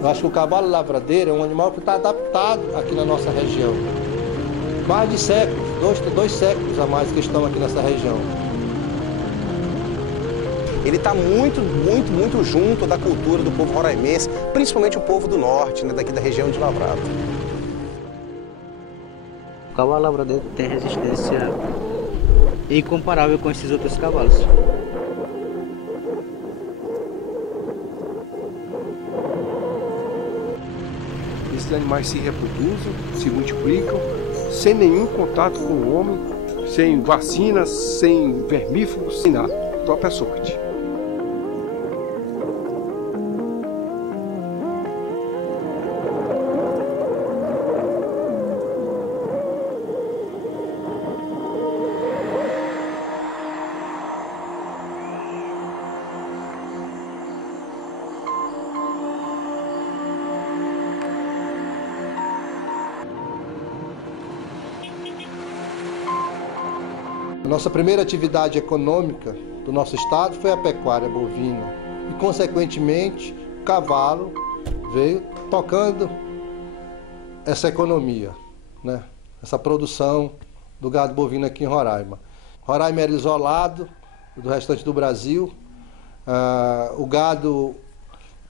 Eu acho que o cavalo lavradeiro é um animal que está adaptado aqui na nossa região. Mais de séculos, dois séculos a mais que estão aqui nessa região. Ele está muito junto da cultura do povo roraimense, principalmente o povo do norte, né, daqui da região de Lavrado. O cavalo lavradeiro tem resistência incomparável com esses outros cavalos. Esses animais se reproduzem, se multiplicam, sem nenhum contato com o homem, sem vacinas, sem vermífugos, sem nada. Própria sorte. A nossa primeira atividade econômica do nosso estado foi a pecuária bovina e, consequentemente, o cavalo veio tocando essa economia, né? Essa produção do gado bovino aqui em Roraima. Roraima era isolado do restante do Brasil. A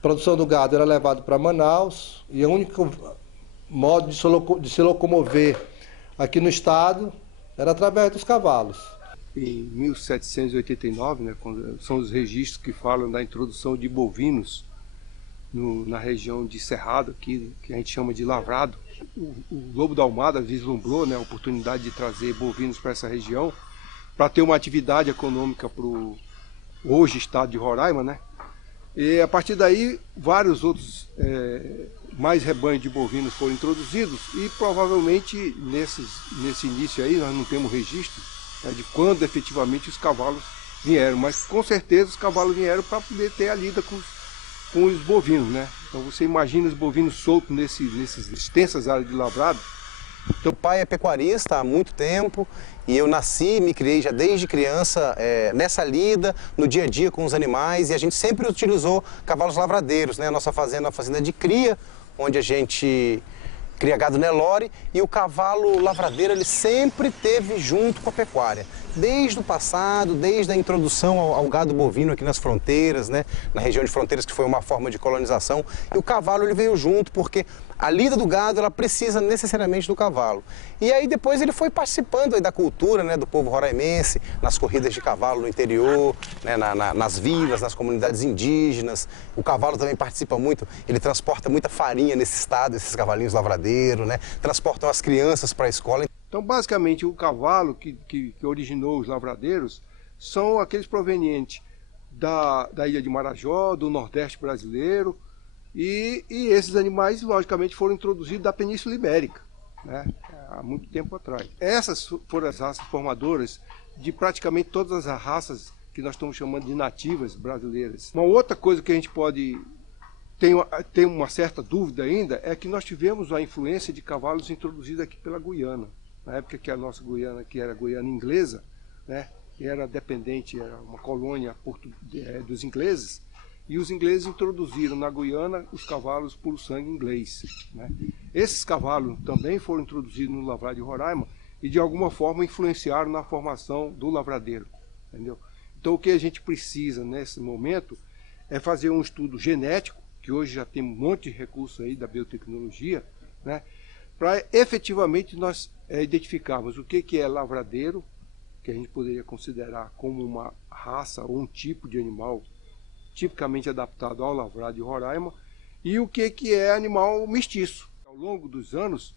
produção do gado era levado para Manaus e o único modo de se locomover aqui no estado era através dos cavalos. Em 1789, né, são os registros que falam da introdução de bovinos na região de Cerrado, aqui, que a gente chama de Lavrado. O Lobo da Almada vislumbrou, né, a oportunidade de trazer bovinos para essa região, para ter uma atividade econômica para o hoje estado de Roraima, né? E a partir daí, vários outros mais rebanhos de bovinos foram introduzidos e provavelmente nesse início aí nós não temos registro, né, de quando efetivamente os cavalos vieram, mas com certeza os cavalos vieram para poder ter a lida com os bovinos, né? Então você imagina os bovinos soltos nessas extensas áreas de lavrado. Meu pai é pecuarista há muito tempo e eu nasci, me criei já desde criança nessa lida, no dia a dia com os animais, e a gente sempre utilizou cavalos lavradeiros, né? A nossa fazenda é uma fazenda de cria, onde a gente cria gado Nelore, e o cavalo lavradeiro ele sempre teve junto com a pecuária. Desde o passado, desde a introdução ao gado bovino aqui nas fronteiras, né? Na região de fronteiras, que foi uma forma de colonização, e o cavalo ele veio junto porque a lida do gado ela precisa necessariamente do cavalo. E aí depois ele foi participando aí da cultura, né, do povo roraimense, nas corridas de cavalo no interior, né, nas vilas, nas comunidades indígenas. O cavalo também participa muito, ele transporta muita farinha nesse estado, esses cavalinhos lavradeiros, né, transportam as crianças para a escola. Então basicamente o cavalo que originou os lavradeiros são aqueles provenientes da ilha de Marajó, do Nordeste brasileiro, e esses animais, logicamente, foram introduzidos da Península Ibérica, né, há muito tempo atrás. Essas foram as raças formadoras de praticamente todas as raças que nós estamos chamando de nativas brasileiras. Uma outra coisa que a gente pode ter uma certa dúvida ainda é que nós tivemos a influência de cavalos introduzidos aqui pela Guiana. Na época que a nossa Guiana, que era a Guiana inglesa, né, era dependente, era uma colônia dos ingleses, e os ingleses introduziram na Guiana os cavalos puro sangue inglês, né? Esses cavalos também foram introduzidos no lavrado de Roraima e de alguma forma influenciaram na formação do lavradeiro, entendeu? Então o que a gente precisa nesse momento é fazer um estudo genético, que hoje já tem um monte de recursos aí da biotecnologia, né, para efetivamente nós identificarmos o que é lavradeiro, que a gente poderia considerar como uma raça ou um tipo de animal tipicamente adaptado ao lavrado de Roraima, e o que é animal mestiço. Ao longo dos anos,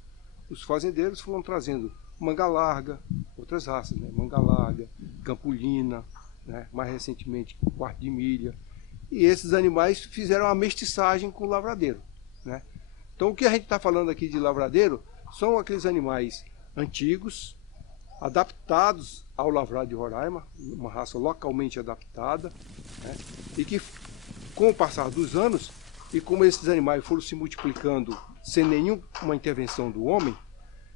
os fazendeiros foram trazendo manga larga, outras raças, né? Manga larga, campulina, né? Mais recentemente quarto de milha, e esses animais fizeram a mestiçagem com o lavradeiro, né? Então o que a gente está falando aqui de lavradeiro são aqueles animais antigos, adaptados ao lavrado de Roraima, uma raça localmente adaptada, né, e que com o passar dos anos, e como esses animais foram se multiplicando sem nenhuma intervenção do homem,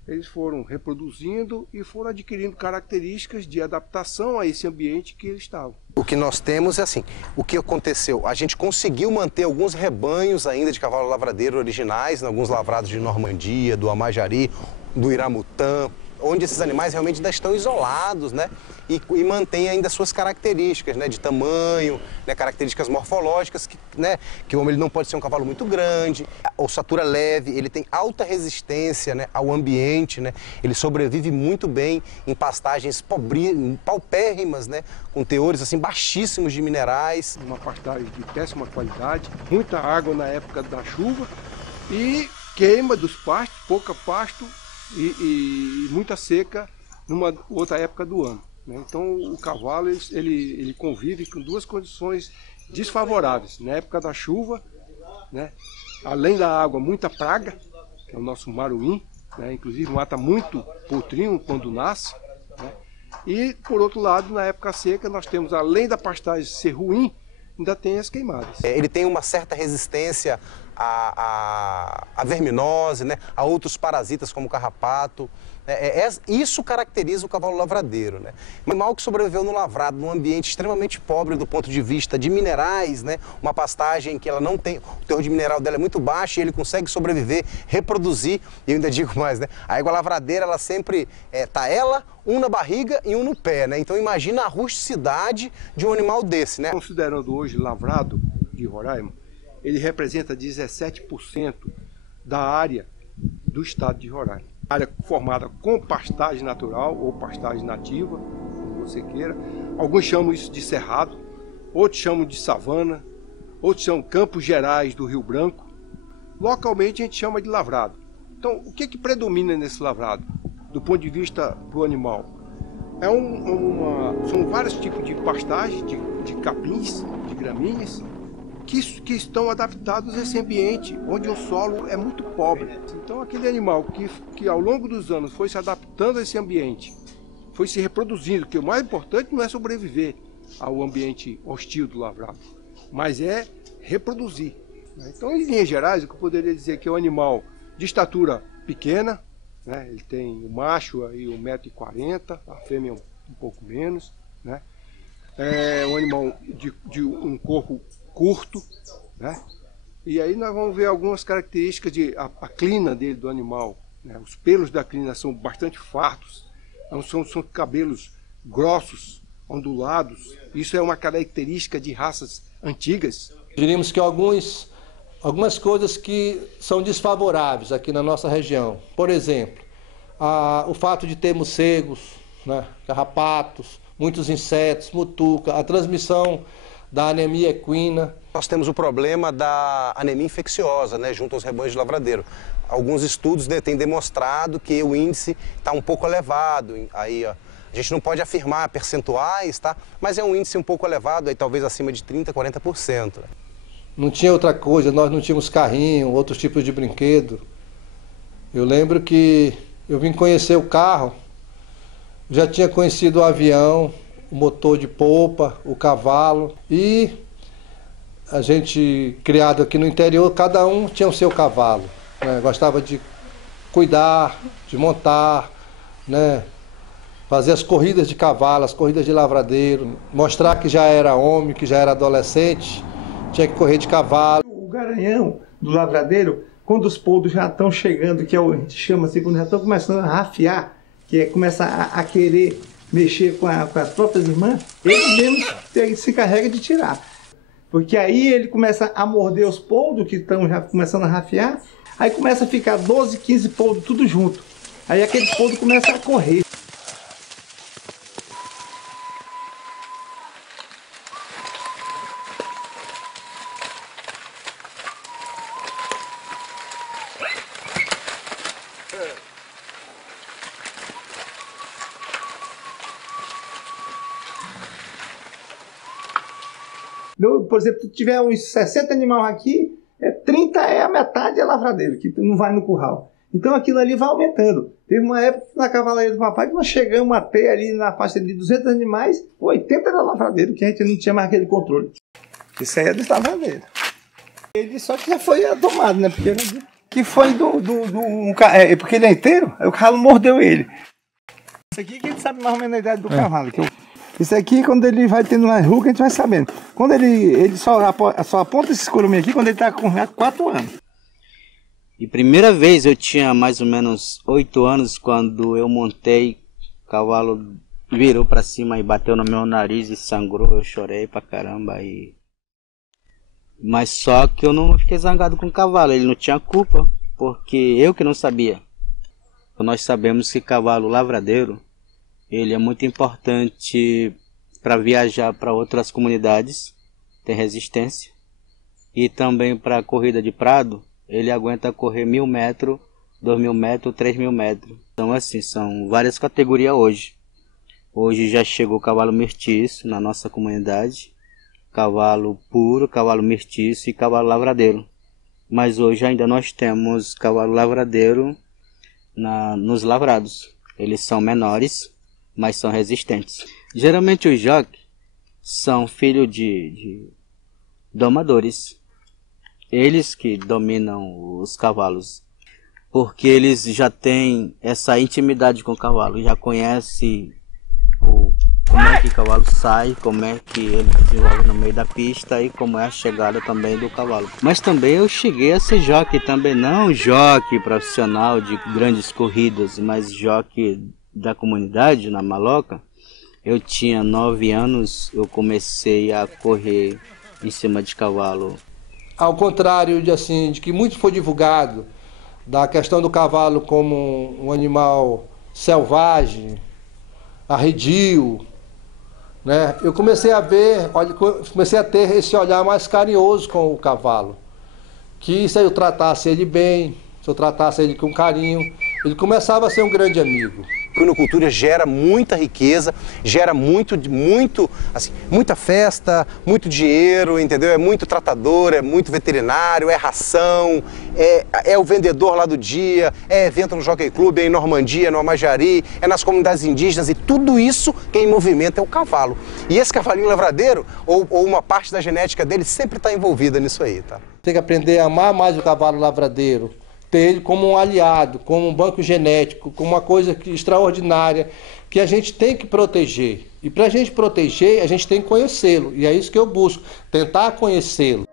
eles foram reproduzindo e foram adquirindo características de adaptação a esse ambiente que eles estavam. O que nós temos é assim, o que aconteceu? A gente conseguiu manter alguns rebanhos ainda de cavalo lavradeiro originais, em alguns lavrados de Normandia, do Amajari, do Iramutã, onde esses animais realmente ainda estão isolados, né? E mantêm ainda suas características, né? De tamanho, né? Características morfológicas, que o homem ele não pode ser um cavalo muito grande, a ossatura leve, ele tem alta resistência, né? Ao ambiente, né? Ele sobrevive muito bem em pastagens paupérrimas, né? Com teores assim baixíssimos de minerais. Uma pastagem de péssima qualidade, muita água na época da chuva e queima dos pastos, pouca pasto, e muita seca numa outra época do ano, né? Então o cavalo ele convive com duas condições desfavoráveis. Na época da chuva, né? Além da água, muita praga, que é o nosso maruim, né? Inclusive mata muito potrinho quando nasce, né? E por outro lado, na época seca, nós temos, além da pastagem ser ruim, ainda tem as queimadas. Ele tem uma certa resistência a verminose, né? A outros parasitas como carrapato. Isso caracteriza o cavalo lavradeiro, né? Um animal que sobreviveu no lavrado, num ambiente extremamente pobre do ponto de vista de minerais, né? Uma pastagem que ela não tem, o teor de mineral dela é muito baixo e ele consegue sobreviver, reproduzir, e eu ainda digo mais, né? A égua lavradeira, ela sempre tá um na barriga e um no pé, né? Então imagina a rusticidade de um animal desse, né? Considerando hoje lavrado de Roraima, ele representa 17% da área do estado de Roraima. Área formada com pastagem natural ou pastagem nativa, como você queira. Alguns chamam isso de cerrado, outros chamam de savana, outros chamam Campos Gerais do Rio Branco. Localmente a gente chama de lavrado. Então, o que predomina nesse lavrado, do ponto de vista do animal? São vários tipos de pastagem, de capins, de gramíneas, que estão adaptados a esse ambiente, onde o solo é muito pobre. Então aquele animal que ao longo dos anos foi se adaptando a esse ambiente, foi se reproduzindo, que o mais importante não é sobreviver ao ambiente hostil do lavrado, mas é reproduzir. Então, em linhas gerais, eu poderia dizer que é um animal de estatura pequena, né? Ele tem o macho aí 1,40 m, a fêmea um pouco menos, né? É um animal de um corpo curto, né? E aí nós vamos ver algumas características a crina dele, do animal, né? Os pelos da crina são bastante fartos, são cabelos grossos, ondulados. Isso é uma característica de raças antigas. Diríamos que algumas coisas que são desfavoráveis aqui na nossa região. Por exemplo, o fato de ter morcegos, né? Carrapatos, muitos insetos, mutuca, a transmissão da anemia equina. Nós temos o problema da anemia infecciosa, né, junto aos rebanhos de lavradeiro. Alguns estudos têm demonstrado que o índice está um pouco elevado. Aí, ó, a gente não pode afirmar percentuais, tá? Mas é um índice um pouco elevado, aí talvez acima de 30%, 40%. Não tinha outra coisa, nós não tínhamos carrinho, outros tipos de brinquedo. Eu lembro que eu vim conhecer o carro, já tinha conhecido o avião, o motor de polpa, o cavalo, e a gente, criado aqui no interior, cada um tinha o seu cavalo, né? Gostava de cuidar, de montar, né? Fazer as corridas de cavalo, as corridas de lavradeiro, mostrar que já era homem, que já era adolescente, tinha que correr de cavalo. O garanhão do lavradeiro, quando os poldos já estão chegando, que a gente chama assim, quando já estão começando a rafiar, que começa a querer mexer com as próprias irmãs, ele mesmo se encarrega de tirar. Porque aí ele começa a morder os poldos que estão já começando a rafiar, aí começa a ficar 12, 15 poldos tudo junto. Aí aqueles poldos começam a correr. Por exemplo, se tiver uns 60 animais aqui, 30 é a metade é lavradeiro, que não vai no curral. Então aquilo ali vai aumentando. Teve uma época na cavalaria do papai que nós chegamos até ali na faixa de 200 animais, 80 era lavradeiro, que a gente não tinha mais aquele controle. Isso aí é dos lavradeiros. Ele só que já foi tomado, né? Porque aqui foi porque ele é inteiro, aí o cavalo mordeu ele. Isso aqui que a gente sabe mais ou menos a idade do cavalo. Isso aqui, quando ele vai tendo mais ruga, a gente vai sabendo. Quando ele só aponta esse curumim aqui quando ele tá com 4 anos. E primeira vez eu tinha mais ou menos 8 anos quando eu montei, o cavalo virou pra cima e bateu no meu nariz e sangrou, eu chorei pra caramba. Mas só que eu não fiquei zangado com o cavalo, ele não tinha culpa, porque eu que não sabia. Nós sabemos que cavalo lavradeiro, ele é muito importante para viajar para outras comunidades, tem resistência. E também para corrida de prado, ele aguenta correr 1000 metros, 2000 metros, 3000 metros. Então assim, são várias categorias hoje. Hoje já chegou o cavalo mestiço na nossa comunidade. Cavalo puro, cavalo mestiço e cavalo lavradeiro. Mas hoje ainda nós temos cavalo lavradeiro nos lavrados. Eles são menores, mas são resistentes. Geralmente os jockeys são filhos de domadores. Eles que dominam os cavalos. Porque eles já têm essa intimidade com o cavalo. Já conhecem como é que o cavalo sai, como é que ele desenvolve no meio da pista e como é a chegada também do cavalo. Mas também eu cheguei a ser jockey também, não jockey profissional de grandes corridas, mas jockey da comunidade, na maloca. Eu tinha 9 anos, eu comecei a correr em cima de cavalo. Ao contrário de que muito foi divulgado da questão do cavalo como um animal selvagem, arredio, né? Eu comecei a ter esse olhar mais carinhoso com o cavalo. Que se eu tratasse ele bem, se eu tratasse ele com carinho, ele começava a ser um grande amigo. A suinocultura gera muita riqueza, gera assim, muita festa, muito dinheiro, entendeu? É muito tratador, é muito veterinário, é ração, é o vendedor lá do dia, é evento no Jockey Club, é em Normandia, no Amajari, é nas comunidades indígenas, e tudo isso quem movimenta é o cavalo. E esse cavalinho lavradeiro, ou uma parte da genética dele, sempre está envolvida nisso aí, tá? Tem que aprender a amar mais o cavalo lavradeiro. Ter ele como um aliado, como um banco genético, como uma coisa extraordinária que a gente tem que proteger. E para a gente proteger, a gente tem que conhecê-lo. E é isso que eu busco, tentar conhecê-lo.